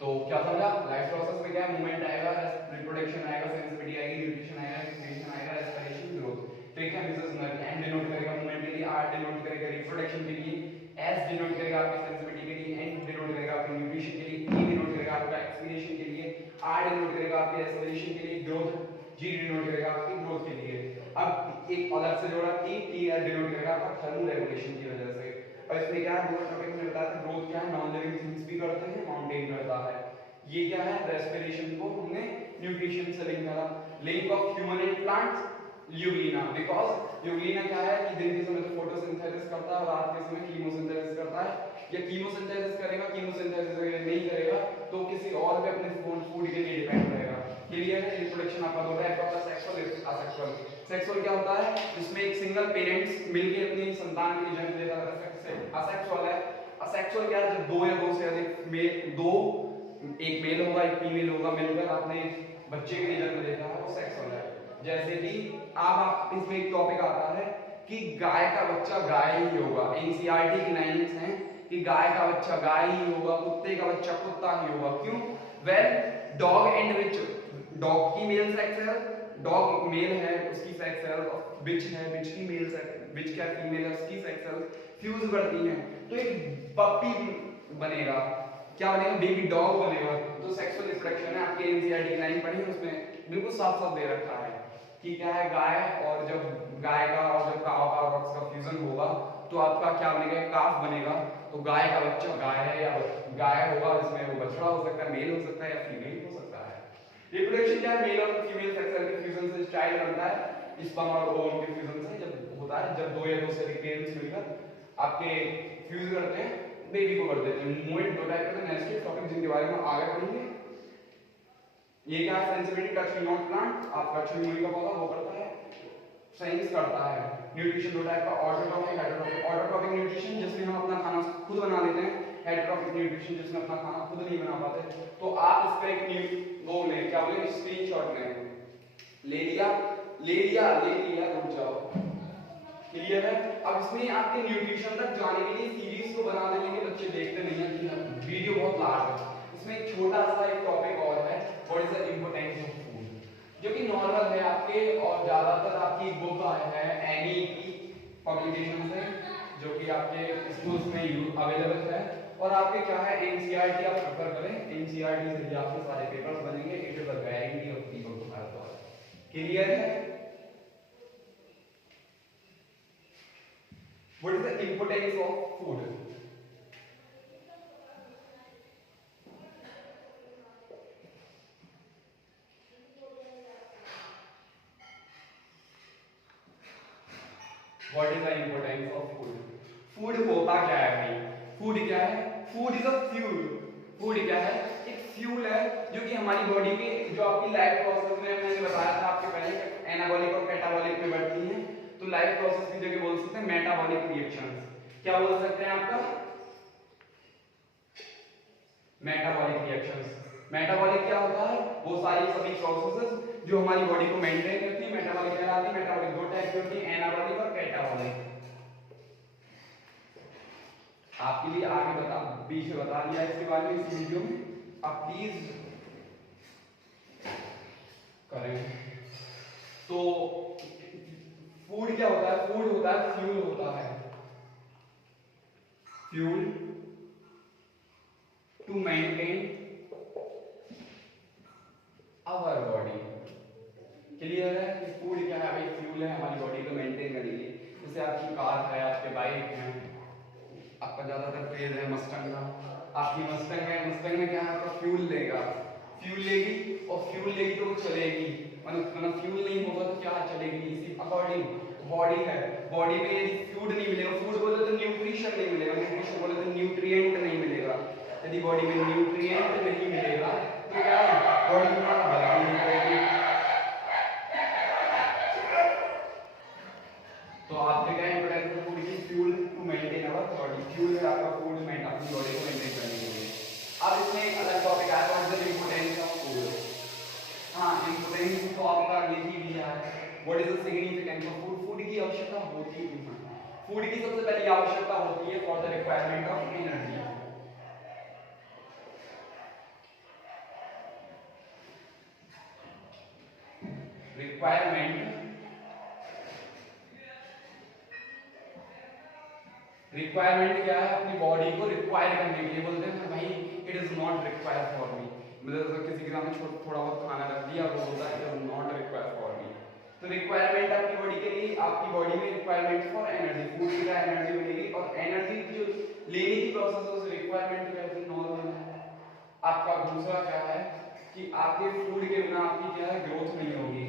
तो क्या समझा? लाइफ प्रोसेस में क्या है? मूवमेंट आएगा, रिप्रोडक्शन आएगा, सेंसिटिविटी आएगी, न्यूट्रिशन आएगा, एक्सक्रीशन आएगा, रेस्पिरेशन, ग्रोथ। ठीक है, this is not. M denote करेगा मूवमेंट के लिए, आर डिनोट करेगा रिप्रोडक्शन के लिए, एस डिनोट करेगा आपकी सेंसिटिविटी के लिए, एन डिनोट करेगा आपकी न्यूट्रिशन के लिए, ई डिनोट करेगा आपका एक्सक्रीशन के लिए, आर डिनोट करेगा आपके रेस्पिरेशन के लिए, ग्रोथ, जी डिनोट करेगा आपकी ग्रोथ के लिए। अब एक अलग से जोड़ा टी, टी डिनोट करेगा आपका थर्मो रेगुलेशन की वजह से। और इसमें क्या है, दोनों टॉपिक में बताया था, ग्रोथ क्या है, नॉन लिविंग थिंग्स भी करते हैं, माउंटेन करता है। ये क्या है, रेस्पिरेशन को हमने न्यूट्रिशन से लिंक करा। Link of human and plants, ल्यूबिना, बिकॉज ल्यूबिना क्या है कि दिन के समय तो फोटोसिंथेसिस करता है और रात के समय कीमोसिंथेसिस करता है। या कीमोसिंथेसिस करेगा, कीमोसिंथेसिस अगर नहीं करेगा तो किसी और पे अपने फूड के लिए डिपेंड रहेगा। क्लियर है? रिप्रोडक्शन आपका दो टाइप का होता है, सेक्सुअल, असेक्सुअल। सेक्सुअल क्या होता है, जिसमें एक सिंगल पेरेंट्स मिलकर अपनी संतान के लिए जन्म देता है, असेक्सुअल है। असेक्सुअल क्या है, जब दो या दो से अधिक एक मेल होगा, एक फीमेल होगा, मिलकर अपने बच्चे के लिए जन्म देता है, वो सेक्सुअल है। जैसे कि आप इसमें एक टॉपिक आता है कि गाय का बच्चा गाय ही होगा, एनसीईआरटी की लाइंस हैं कि गाय का बच्चा गाय ही होगा, कुत्ते का बच्चा कुत्ता ही होगा। क्यों? Well dog and which, dog की मेल सेक्स है, डॉग मेल है उसकी सेक्स है, और विच है, विच की मेल सेक्स, विच क्या फीमेल है उसकी सेक्स है, फ्यूज करती हैं तो एक पप्पी बनेगा। क्या बनेगा? बेबी डॉग बनेगा। तो सेक्सुअल रिप्रोडक्शन है, आपके एनसीईआरटी की लाइन पढ़ी है, उसमें बिल्कुल साफ साफ दे रखा है कि क्या है, गाय और जब गाय का और जब काव का और का फ्यूजन होगा तो आपका क्या बनेगा, काफ बनेगा। तो गाय का बच्चा गाय है या गाय होगा, जिसमें वो बछड़ा हो सकता है, मेल हो सकता है या फीमेल हो सकता है। रिप्रोडक्शन क्या है, मेल और फीमेल सेक्सुअल के फ्यूजन से चाइल्ड बनता है, स्पर्म और ओवम के फ्यूजन से जब होता है, जब दो या दो से अधिक पेरेंट्स मिलकर आपके फ्यूज करते हैं, बेबी को कर देते हैं। मूवमेंट दो टाइप के नेक्स्ट टॉपिक जिनके बारे में आगे पढ़ेंगे। ये क्या है, sensitivity, touch will not plant, आपका चुनमुनी का पौधा वो करता है, साइंस करता है। न्यूट्रिशन दो टाइप का, ऑटोट्रॉपिक, हाइड्रोट्रॉपिक। ऑटोट्रॉपिक न्यूट्रिशन जिसमें हम अपना खाना खुद बना लेते हैं, हाइड्रोट्रॉपिक न्यूट्रिशन जिसमें अपना खाना खुद नहीं बना पाते। तो आप इसका एक वो लें, क्या बोले, स्क्रीनशॉट लें, ले लिया रुक जाओ। क्लियर है? अब इसमें आपके न्यूट्रिशन तक जाने के लिए सीरीज को बना देने के बच्चे देखते नहीं है कि वीडियो बहुत लार्ज है। इसमें एक छोटा सा एक टॉपिक और है, what is the importance of food, जो कि नॉर्मल है आपके, और ज्यादातर आपकी बुक है एनी की पब्लिकेशन से, जो कि आपके स्कूल्स में अवेलेबल है। और आपके क्या है, एनसीईआरटी आप प्रेफर करें, एनसीईआरटी से आपके सारे पेपर्स बनेंगे, it is a guarantee of people to have that. Clear है? What is the importance of food? What is the importance of food? Food होता क्या है भाई? Food क्या है? Food is a fuel. Food क्या है? एक फ्यूल है जो कि हमारी बॉडी के, जो आपकी लाइफ प्रोसेस में मैंने बताया था आपके पहले, एनाबॉलिक और कैटाबॉलिक में बढ़ती है। तो लाइफ प्रोसेस की जगह बोल सकते हैं मेटाबॉलिक रिएक्शंस। क्या बोल सकते हैं आपका? Metabolic reactions. मेटाबॉलिक क्या होता है? वो सारी सभी प्रोसेसेस जो हमारी बॉडी को मेंटेन करती है, मेटाबॉलिक कहलाती है। मेटाबॉलिक दो टाइप की होती है, एनाबॉलिक और कैटाबॉलिक। आपके लिए आगे बीच में बता दिया इसके बारे में इस वीडियो में, आप प्लीज करें। तो फूड क्या होता है? फूड होता है फ्यूल होता है, fuel to maintain our body. Clear है कि फूड क्या है भाई? फ्यूल है हमारी बॉडी को मेंटेन करने के लिए। जैसे आपकी कार है, आपके बाइक है, आपका ज्यादातर क्रेज है मस्टंग का, आपकी मस्टंग है, मस्टंग में क्या है? आपका फ्यूल लेगा, फ्यूल लेगी, और फ्यूल लेगी तो वो चलेगी, मतलब फ्यूल नहीं होगा तो क्या चलेगी? इसी अकॉर्डिंग बॉडी है, बॉडी में यदि फूड नहीं मिलेगा, फूड बोले तो न्यूट्रिशन नहीं मिलेगा, न्यूट्रिशन बोले तो न्यूट्रिएंट नहीं मिलेगा। यदि बॉडी में न्यूट्रिएंट नहीं मिलेगा तो क्या बॉडी में हेल्दी नहीं रहेगी। तो आपके क्या इंपॉर्टेंट है फूड की? Fuel to maintain our body, fuel है आपका फूड में अपनी बॉडी को मेंटेन करने के लिए। अब इसमें एक अलग टॉपिक आया, what is the importance of food. हाँ, इंपॉर्टेंस तो आपका लिखी भी है, what is the significance of food. Food की आवश्यकता होती है, फूड की सबसे पहली आवश्यकता होती है for the requirement of energy. Requirement क्या है? अपनी बॉडी को रिक्वायर करने के लिए। बोलते हैं भाई it is not require for me, मतलब किसी के सामने थोड़ा बहुत खाना रख दिया, वो बोलता है it is not require for me. तो रिक्वायरमेंट आपकी बॉडी के लिए, आपकी बॉडी में रिक्वायरमेंट फॉर एनर्जी, फूड की एनर्जी मिलेगी, और एनर्जी जो लेने की प्रोसेस है उस रिक्वायरमेंट कैसे नॉर्मल है। आपका दूसरा क्या है कि आपके फूड के बिना आपकी क्या है? ग्रोथ नहीं होगी।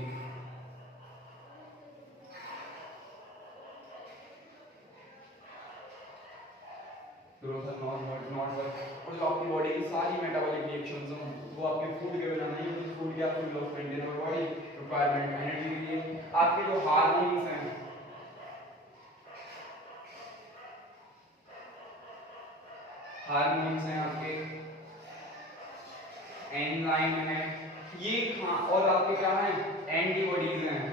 ग्रोथ नॉट वर्क, और जो आपकी बॉडी की सारी मेटाबॉलिक रिएक्शंस हैं वो आपके फूड के बिना नहीं होती। फूड की आपकी ग्रोथ मेंटेन और बॉडी रिक्वायरमेंट एनर्जी के लिए। आपके जो हार्मोन्स हैं, हार्मोन्स हैं आपके, एंजाइम है ये, हाँ, और आपके क्या है? एंटीबॉडीज हैं।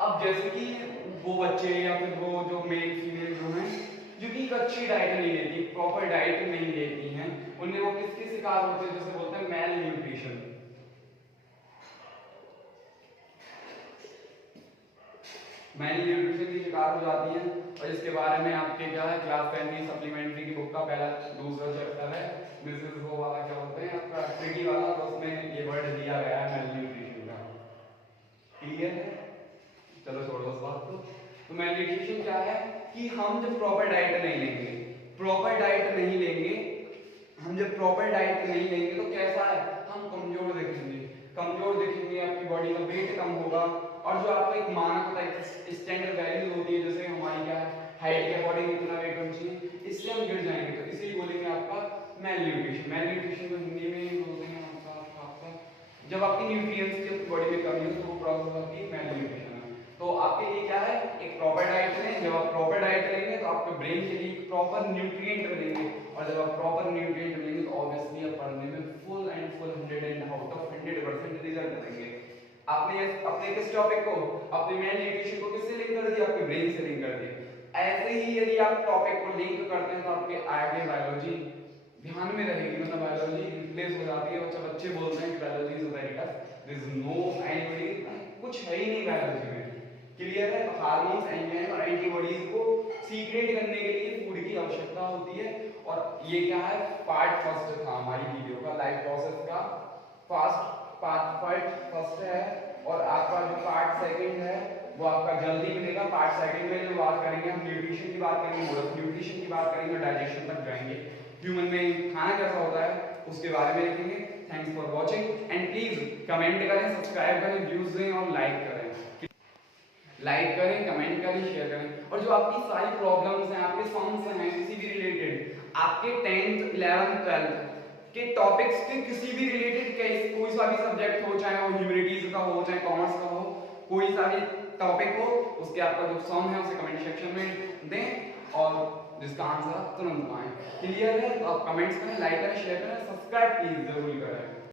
अब जैसे कि वो बच्चे या फिर वो जो मेल फीमेल जो हैं जो कि एक अच्छी डाइट नहीं लेती, प्रॉपर डाइट नहीं लेती हैं, उन्हें वो किसके शिकार होते हैं? जैसे बोलते हैं मेल न्यूट्रिशन। मेल न्यूट्रिशन की शिकार हो जाती हैं, और इसके बारे में आपके क्या है? क्लास 10 की सप्लीमेंट्री की बुक का पहला दूसरा चैप्टर है, मिसेस वो वाला क्या होते हैं आपका ट्रिकी वाला, तो उसमें ये वर्ड दिया गया है मेल न्यूट्रिशन का। क्लियर है? चलो छोड़ दो इस बात को। तो मेल न्यूट्रिशन क्या है कि हम जब प्रॉपर डाइट नहीं लेंगे, प्रॉपर डाइट नहीं लेंगे, हम जब प्रॉपर डाइट नहीं लेंगे तो कैसा है? हम कमजोर दिखेंगे, कमजोर दिखेंगे, आपकी बॉडी का वेट कम होगा, और जो आपका एक मानक होता है, स्टैंडर्ड वैल्यूज होती है, जैसे हमारी क्या है हाइट के अकॉर्डिंग इतना वेट होना चाहिए, इससे हम गिर जाएंगे। तो इसीलिए बोलेंगे आपका मेल न्यूट्रिशन। मेल न्यूट्रिशन को हिंदी में बोलते हैं आपका जब आपकी न्यूट्रिएंट्स की बॉडी में कमी हो तो वो प्रॉब्लम होती है मेल न्यूट्रिशन। तो आपके लिए क्या है? एक प्रॉपर डाइट लें। जब आप प्रॉपर डाइट लेंगे तो आपके ब्रेन के लिए प्रॉपर न्यूट्रिएंट मिलेंगे, और जब आप प्रॉपर न्यूट्रिएंट मिलेंगे तो ऑब्वियसली आप पढ़ने में full 100 and out of 100% result देंगे। आपने अपने किस टॉपिक को, अपने मेल न्यूट्रिशन को किससे लिंक कर दिया? आपके ब्रेन से लिंक कर दिया। ऐसे ही यदि आप टॉपिक को लिंक करते हैं तो आपके आगे बायोलॉजी ध्यान में रहेगी, मतलब बायोलॉजी रिप्लेस हो जाती है। बच्चे बोलते हैं कि biology is very tough, there is no anybody, कुछ है ही नहीं बायोलॉजी में। क्लियर है? तो हार्मोन्स, एंजाइम और एंटीबॉडीज को सीक्रेट करने के लिए फूड की आवश्यकता होती है। और ये क्या है? पार्ट फर्स्ट था हमारी वीडियो का, लाइफ प्रोसेस का पार्ट फर्स्ट है, और आपका जो पार्ट सेकंड है वो आपका जल्दी मिलेगा। पार्ट सेकंड में जो बात करेंगे हम न्यूट्रिशन की बात करेंगे, मोड ऑफ न्यूट्रिशन की बात करेंगे, डाइजेशन तक जाएंगे, ह्यूमन में खाना कैसा होता है उसके बारे में लिखेंगे। Thanks for watching, and please comment करें, सब्सक्राइब करें, व्यूज दें और लाइक करें, कमेंट करें, शेयर करें। और जो आपकी सारी प्रॉब्लम्स हैं, आपके सम्स हैं किसी भी रिलेटेड, आपके 10th 11th 12th के टॉपिक्स के किसी भी रिलेटेड कोई सा भी सब्जेक्ट हो, चाहे वो ह्यूमैनिटीज का हो, चाहे कॉमर्स का हो, कोई सा भी टॉपिक हो, उसके आपका जो सम है उसे कमेंट सेक्शन में दें, और जिसका आंसर आप तुरंत पाएं। क्लियर है? तो आप कमेंट्स करें, लाइक करें, शेयर करें, सब्सक्राइब प्लीज जरूर करें।